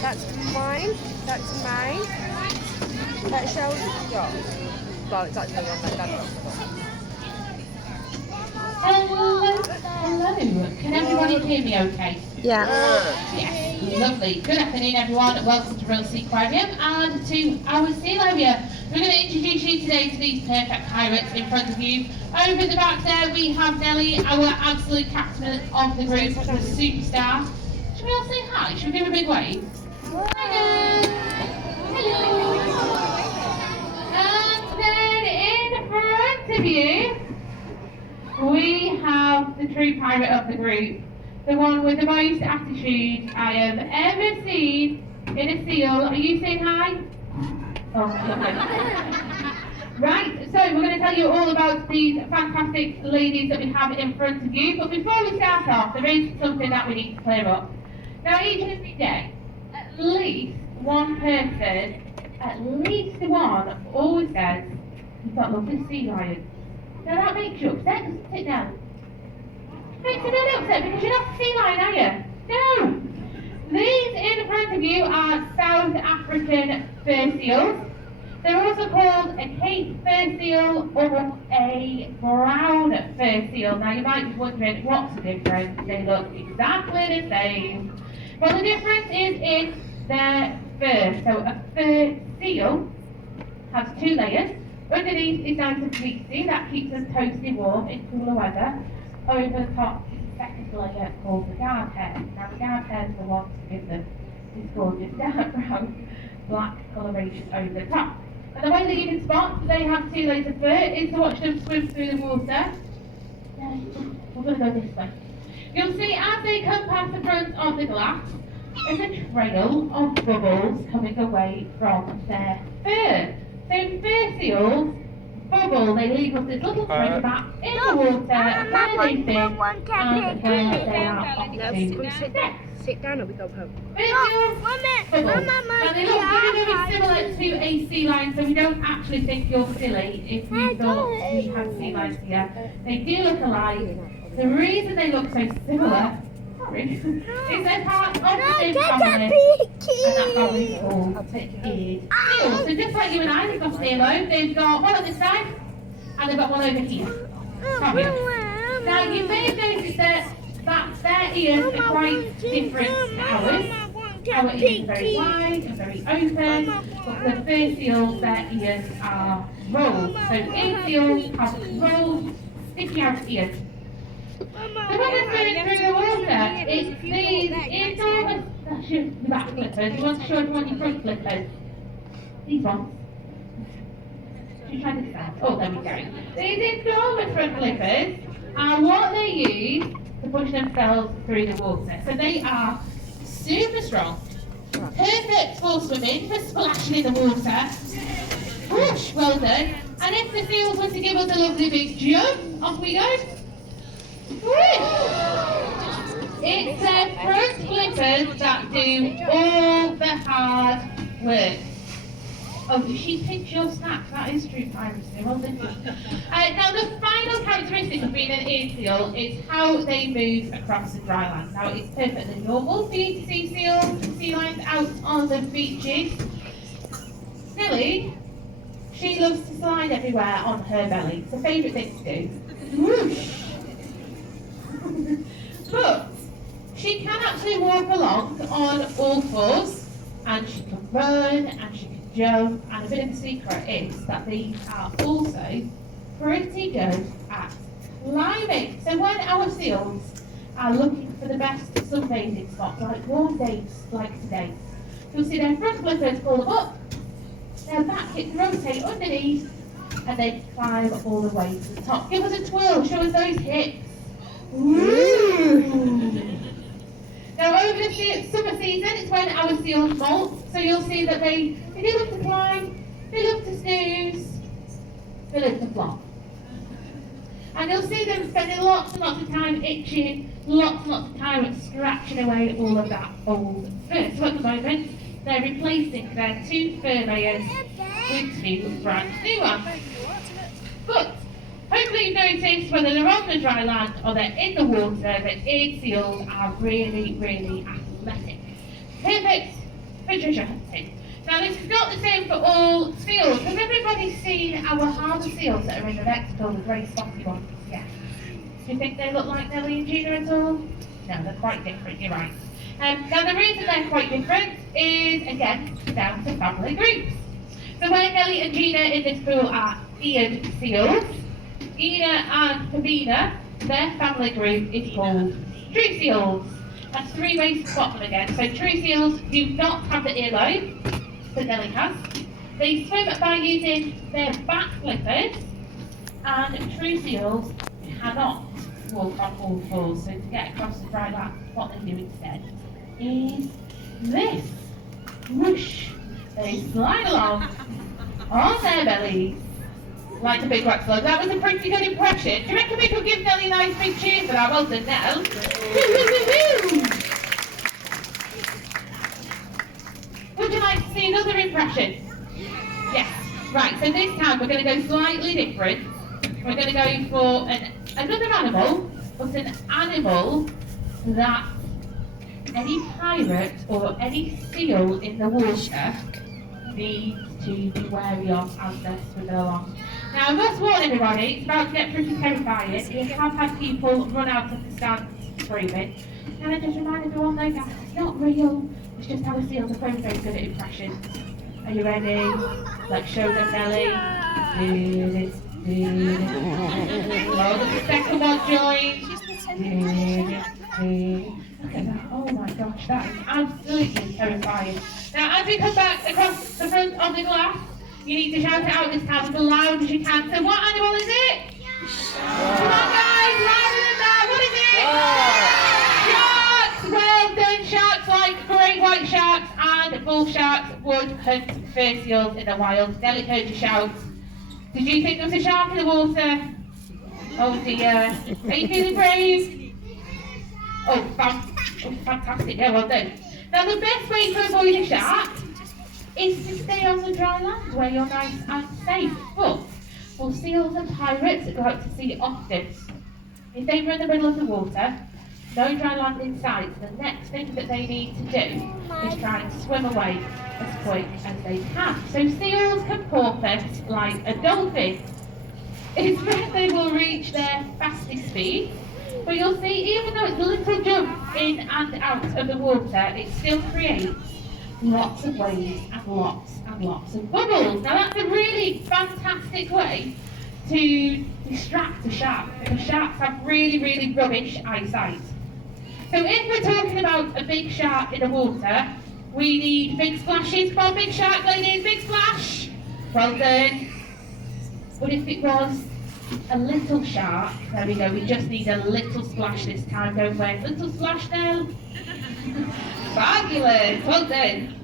That's mine. That's mine. That shows yours. Well, it's actually one that Dad wants. Hello. Can everybody hear me okay? Yeah. Yes, lovely. Good afternoon everyone. Welcome to Rhyl Aquarium and to our seal area. We're going to introduce you today to these perfect pirates in front of you. Over the back there we have Nelly, our absolute captain of the group, the superstar. Should we all say hi? Should we give a big wave? Hello. Hello. And then in front of you we have the true pirate of the group. The one with the most attitude I have ever seen in a seal. Are you saying hi? Oh, lovely. Right, so we're going to tell you all about these fantastic ladies that we have in front of you. But before we start off, there is something that we need to clear up. Now, each and every day, at least one person, at least one, always says, "You've got lovely sea lions." Now that makes you upset, doesn't it now? Makes you really upset because you're not a sea lion, are you? No! These in front of you are South African fur seals. They're also called a Cape fur seal or a brown fur seal. Now you might be wondering what's the difference. They look exactly the same. Well, the difference is in their fur. So a fur seal has two layers. Underneath is nice and fleecy, that keeps us toasty warm in cooler weather. Over the top is a second layer called the guard hair. Now the guard hair is the one to give them this gorgeous dark brown, black coloration over the top. And the way that you can spot that they have two layers of fur is to watch them swim through the water. We're going to go this way. You'll see as they come past the front of the glass, there's a trail of bubbles coming away from their fur. So fur seals bubble, they leave us this little trail back in the water, where they fin, and where they are off to Sit down and we go home. Fur seals bubble. Now they look very, very similar to a sea lion, so we don't actually think you're silly if you thought we had sea lions here. They do look alike. The reason they look so similar is they're part of the same family, and that family is called the eared seals. So just like you and I, they've got an earlobe, they've got one on this side, and they've got one over here. Now you may have noticed that their ears are quite different to ours. Our ears are very wide and very open, but the fur seals, their ears are rolled. So ear seals have rolled, sticky out ears. The one that's going through the water, it's these enormous, that's your back flippers. You want to show everyone your front flippers? These ones. Should you try this out? Oh, there we go. These enormous front flippers are what they use to push themselves through the water. So they are super strong, perfect for swimming, for splashing in the water. Whoosh, well done. And if the seals were to give us a lovely big jump, off we go. It's their front flippers that do all the hard work. Oh, did she pinch your snack? That is true piracy. Well done. Now the final characteristic of being an ear seal is how they move across the dry land. Now it's perfectly normal for you to see seals and sea lions out on the beaches. Nelly, she loves to slide everywhere on her belly. It's her favourite thing to do. Whoosh! But she can actually walk along on all fours, and she can run, and she can jump, and a bit of the secret is that they are also pretty good at climbing. So when our seals are looking for the best sunbathing spots, like warm days like today, you'll see their front flippers pull them up, their back hips rotate underneath, and they climb all the way to the top. Give us a twirl, show us those hips. Now over the summer season, it's when our seals molt, so you'll see that they do love to climb, they love to snooze, they love to flop. And you'll see them spending lots and lots of time itching, lots and lots of time scratching away all of that old fur. So at the moment, they're replacing their two fur layers with two brand new ones. But hopefully you've noticed whether they're on the dry land or they're in the water, that eared seals are really, really athletic. Perfect for treasure hunting. Now this is not the same for all seals. Has everybody seen our harbour seals that are in the next pool, the grey spotty ones? Yeah. Do you think they look like Nellie and Gina at all? No, they're quite different, you're right. Now the reason they're quite different is, again, down to family groups. So where Nellie and Gina in this pool are eared seals, Ina and Pavina, their family group is called true seals. That's 3 ways to spot them again. So true seals do not have the earlobe that Nellie has. They swim by using their back flippers, and true seals cannot walk on all fours. So to get across the dry land, what they do instead is this. Whoosh! They slide along on their bellies like a big rock slug. That was a pretty good impression. Do you reckon we could give Nellie a nice big cheer for that? Well done, Nell. Woo! Would you like to see another impression? Yes. Right, so this time we're going to go slightly different. We're going to go for another animal, but an animal that any pirate or any seal in the water needs to be wary of as they're swimming along. Now, I must warn everybody, it's about to get pretty terrifying. We have had people run out of the stands screaming. Can I just remind everyone though, guys, it's not real. It's just how the seals are very, very good at impressions. Are you ready? Let's show them, Nellie. Do this, do this. Oh, the second one joins. Look at that. Oh my gosh, that is absolutely terrifying. Now, as we come back across the front of the glass, you need to shout it out this time as loud as you can. So what animal is it? Come on guys, louder than that. What is it? Sharks! Well done, sharks like great white sharks and bull sharks would hunt fur seals in the wild. Nellie heard you shout. Did you think there was a shark in the water? Oh dear. Are you feeling brave? Oh, fantastic. Yeah, well done. Now the best way to avoid a shark is to stay on the dry land where you're nice and safe. But for seals and pirates go out to sea often. If they were in the middle of the water, no dry land in sight, the next thing that they need to do is try and swim away as quick as they can. So seals can porpoise like a dolphin. It's where they will reach their fastest speed. But you'll see, even though it's a little jump in and out of the water, it still creates lots of waves and lots of bubbles. Now that's a really fantastic way to distract a shark, because sharks have really, really rubbish eyesight. So if we're talking about a big shark in the water, we need big splashes. Come on, big shark ladies, big splash. Well done. But if it was a little shark, there we go, we just need a little splash this time, don't we? Little splash now. Fabulous, well done.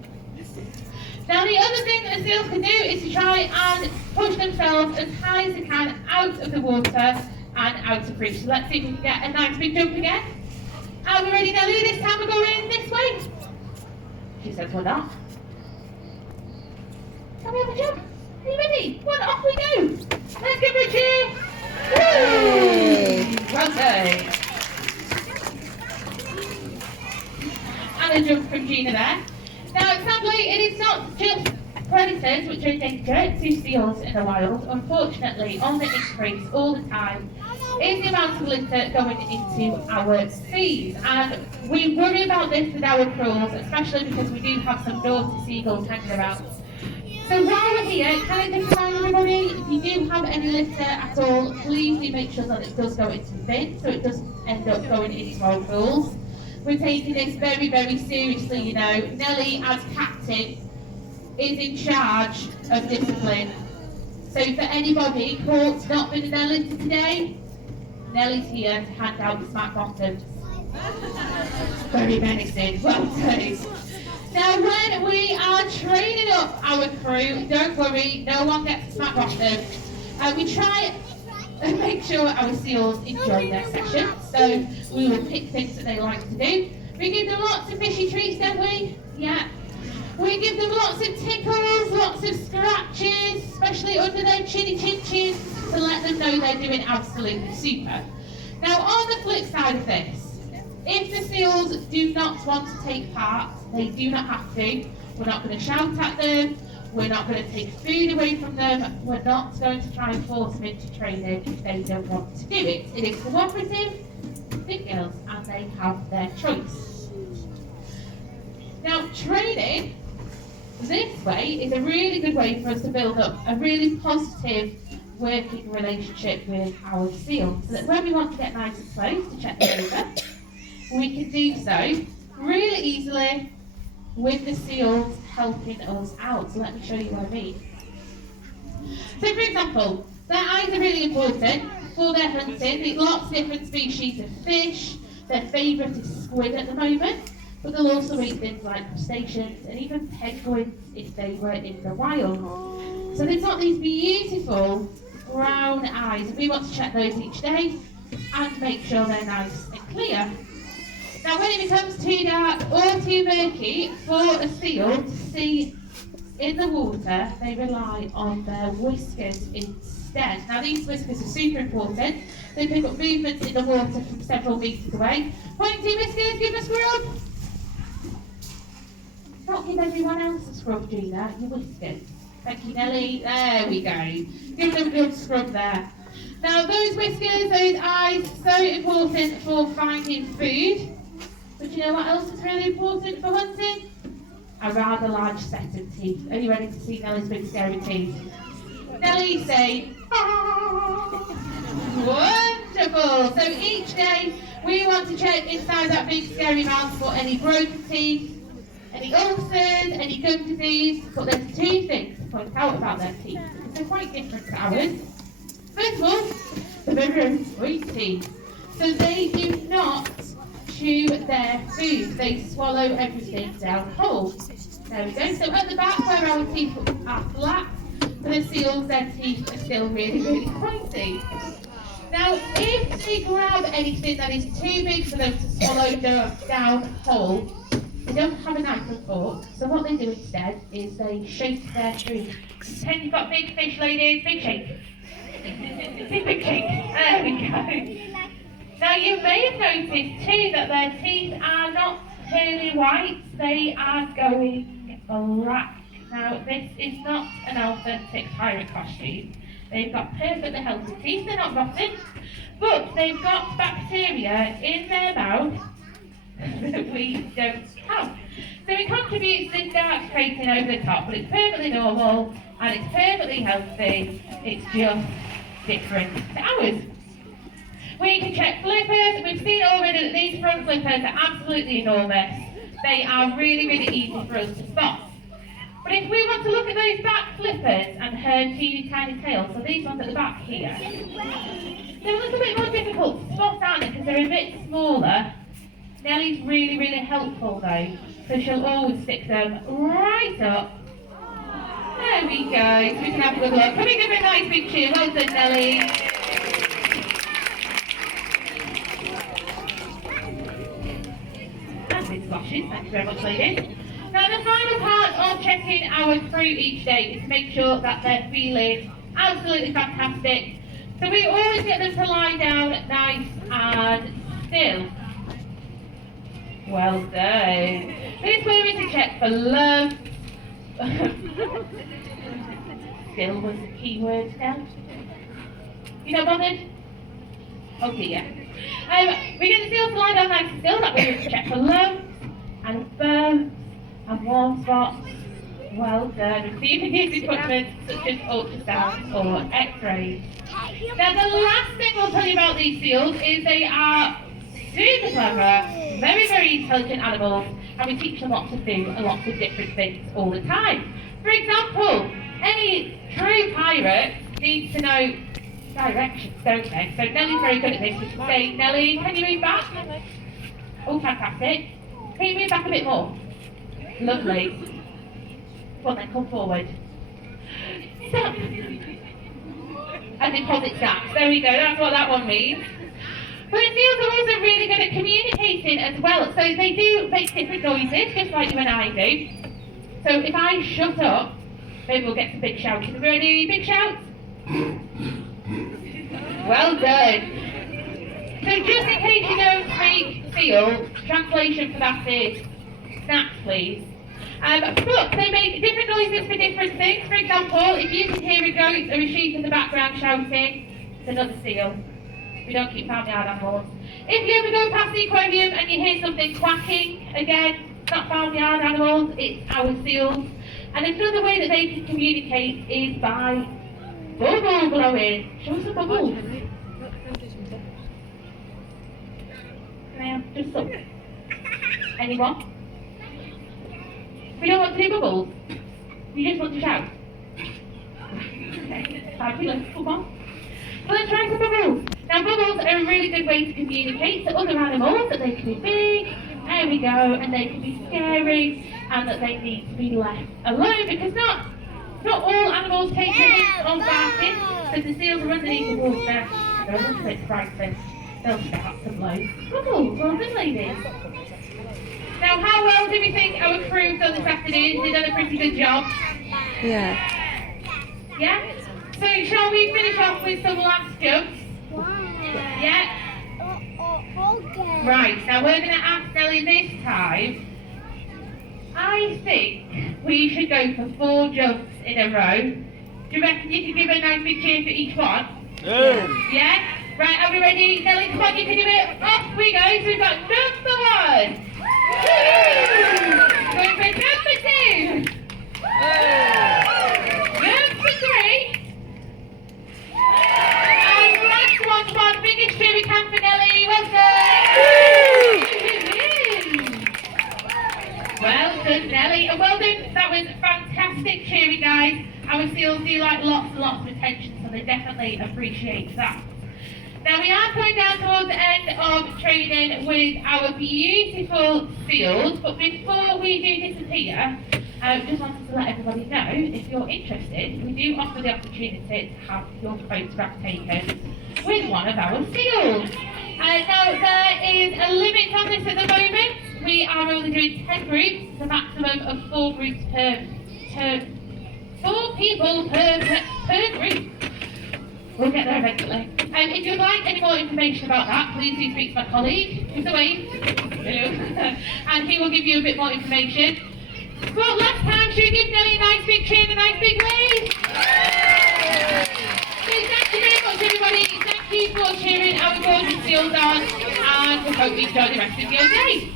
Now the other thing that the seals can do is to try and push themselves as high as they can out of the water and out of reach. So let's see if we can get a nice big jump again. Are we ready, Nellie? This time we're going this way. She says we're not. Can we have a jump? Are you ready? One, off we go. Let's give her a cheer. Woo! Well done. And a jump from Gina there. Now, sadly, it is not just predators which are a danger to seals in the wild. Unfortunately, on the increase all the time is the amount of litter going into our seas. And we worry about this with our trawls, especially because we do have some naughty seagulls hanging around. So while we're here, can I just remind everybody, if you do have any litter at all, please do make sure that it does go into the bin, so it doesn't end up going into our trawls. We're taking this very, very seriously, you know. Nellie, as captain, is in charge of discipline. So for anybody caught not being in their litter today, Nellie's here to hand out the smack bottoms. Very menacing, well done. Now when we are training up our crew, don't worry, no one gets a smack bottom. We try and make sure our seals enjoy their session, so we will pick things that they like to do. We give them lots of fishy treats, don't we? Yeah. We give them lots of tickles, lots of scratches, especially under their chinny chin to let them know they're doing absolutely super. Now on the flip side of this, If the seals do not want to take part, they do not have to. We're not going to shout at them. We're not going to take food away from them. We're not going to try and force them into training if they don't want to do it. It is cooperative, big girls, and they have their choice. Now, training this way is a really good way for us to build up a really positive working relationship with our seal, so that when we want to get nice and close to check them over, we can do so really easily with the seals helping us out. So let me show you what I mean. So for example, their eyes are really important for their hunting. They eat lots of different species of fish. Their favourite is squid at the moment, but they'll also eat things like crustaceans and even penguins if they were in the wild. So they've got these beautiful brown eyes, and we want to check those each day and make sure they're nice and clear. Now when it becomes too dark or too murky for a seal to see in the water, they rely on their whiskers instead. Now these whiskers are super important. They pick up movements in the water from several metres away. Pointy whiskers, give a scrub. Don't give everyone else a scrub, Gina, your whiskers. Thank you, Nelly. There we go. Give them a good scrub there. Now those whiskers, those eyes, so important for finding food. But you know what else is really important for hunting? A rather large set of teeth. Are you ready to see Nelly's big scary teeth? Nelly, say, ah! Wonderful. So each day we want to check inside that big scary mouth for any broken teeth, any ulcers, any gum disease. But there's two things to point out about their teeth, because they're quite different to ours. First of all, they're very sweet teeth. So they do not chew their food. They swallow everything down whole. There we go. So at the back where our teeth are flat, for the seals, their teeth are still really, really pointy. Now, if they grab anything that is too big for them to swallow down whole, they don't have a knife and fork, so what they do instead is they shake their food. Pretend you've got big fish, ladies. Big shake. Big shake. There we go. Now you may have noticed too that their teeth are not pearly white, they are going black. Now this is not an authentic pirate costume. They've got perfectly healthy teeth, they're not rotten, but they've got bacteria in their mouth that we don't have. So it contributes this dark coating over the top, but it's perfectly normal and it's perfectly healthy, it's just different to ours. We can check flippers. We've seen already that these front flippers are absolutely enormous. They are really, really easy for us to spot. But if we want to look at those back flippers and her teeny tiny tail, so these ones at the back here, they're a little bit more difficult to spot, aren't they, because they're a bit smaller. Nellie's really, really helpful though, so she'll always stick them right up. There we go, so we can have a good look. Can we give her a nice big cheer? Well done, Nellie. Splashes. Thank you very much, ladies. Now the final part of checking our fruit each day is to make sure that they're feeling absolutely fantastic. So we always get them to lie down nice and still. Well done. This is where we to check for love. Still was the key word now. You not bothered? Oh dear. We get the seals to lie down nice and still. That way we can check for lumps and burns and warm spots. Well done. We even use equipment such as ultrasound or x-rays. Now the last thing we'll tell you about these seals is they are super clever, very, very intelligent animals, and we teach them lots of things and lots of different things all the time. For example, any true pirate needs to know directions, don't they? So Nellie's very good at this. We can say, Nellie, can you move back? Oh, fantastic. Can you move back a bit more? Lovely. Well then, come forward. Stop. And deposit stacks. There we go, that's what that one means. But seals are also really good at communicating as well. So they do make different noises, just like you and I do. So if I shut up, maybe we'll get some big shouts. Ready? Big shouts? Well done. So just in case you don't speak seal, translation for that is snacks, please. But they make different noises for different things. For example, if you can hear a goat or a sheep in the background shouting, it's another seal. We don't keep family yard animals. If you ever go past the aquarium and you hear something quacking, again, it's not family yard animals, it's our seals. And another way that they can communicate is by bubble blowing. Show us the bubbles. Can I have just some? Anyone? We don't want to do bubbles. You just want to shout. Okay, fabulous. Come on. Well, let's try some bubbles. Now, bubbles are a really good way to communicate to other animals that they can be big, there we go, and they can be scary, and that they need to be left alone, because not all animals take the hint of barking, because the seals are underneath the water, and they're a little bit frightened. They'll start to blow. Bubbles, well done, ladies. Now, how well do we think our crew done this afternoon? They done a pretty good job. Yeah. Yeah? So, shall we finish off with some last jokes? Yeah? Right, now we're going to ask Nelly this time. I think we should go for 4 jumps in a row. Do you reckon you could give a nice big cheer for each one? Yeah? Right, are we ready? Nelly, come on, you can do it. Off we go. So we've got number 1. Going for number 2. Number 3. And last one, biggest cheer we can for Nelly. Well done. Well done, Nelly. And well done. That was fantastic cheering, guys. Our seals do like lots and lots of attention, so they definitely appreciate that. Now we are coming down towards the end of training with our beautiful seals, but before we do disappear, I just wanted to let everybody know, if you're interested, we do offer the opportunity to have your photograph taken with one of our seals. Now there is a limit on this at the moment. We are only doing 10 groups, it's a maximum of 4 groups per 4 people per group. We'll get there eventually. If you'd like any more information about that, please do speak to my colleague, who's away, and he will give you a bit more information. But last time, should we give Nelly a nice big cheer and a nice big wave? So thank you very much, everybody. Thank you for cheering our gorgeous seals on, and we hope you enjoy the rest of your day.